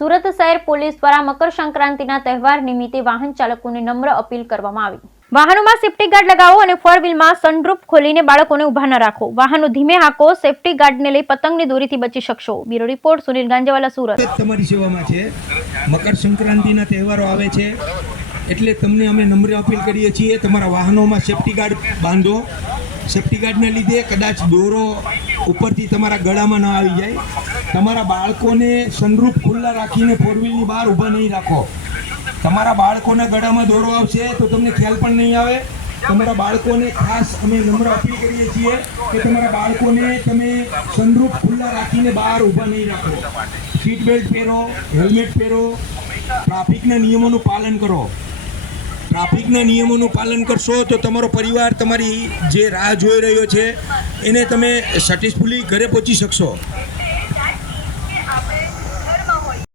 સુરત શહેર પોલીસ દ્વારા મકર સંક્રાંતિના તહેવાર નિમિત્તે વાહન ચાલકોને નમ્ર અપીલ કરવામાં આવી। વાહનોમાં સેફ્ટી ગાર્ડ લગાવો અને ફોર વ્હીલમાં સનરૂફ ખોલીને બાળકોને ઊભા ન રાખો। વાહનો ધીમે હાંકો। સેફ્ટી ગાર્ડને લઈ પતંગની દોરીથી બચી શકશો। Bureau report Sunil Ganjawala, Surat. તમારી સેવામાં છે। મકર સંક્રાંતિના તહેવારો આવે છે એટલે તમને અમે નમ્ર અપીલ કરીએ છીએ, તમારા વાહનોમાં સેફ્ટી ગાર્ડ બાંધો। સેફ્ટી ગાર્ડને લીધે કદાચ દોરો ઉપરથી તમારા ગળામાં ન આવી જાય। તમારા બાળકોને સનરૂફ ખુલ્લા રાખીને ફોર વ્હીલની બહાર ઊભા નહીં રાખો। તમારા બાળકોના ગળામાં દોરો આવશે તો તમને ખ્યાલ પણ નહીં આવે। તમારા બાળકોને ખાસ અમે નમ્ર અપીલ કરીએ છીએ કે તમારા બાળકોને તમે સનરૂફ ખુલ્લા રાખીને બહાર ઊભા નહીં રાખો। સીટ બેલ્ટ પહેરો, હેલ્મેટ પહેરો, ટ્રાફિકના નિયમોનું પાલન કરો। ટ્રાફિકના નિયમોનું પાલન કરશો તો તમારો પરિવાર તમારી જે રાહ જોઈ રહ્યો છે એને તમે સક્સેસફુલી ઘરે પહોંચી શકશો।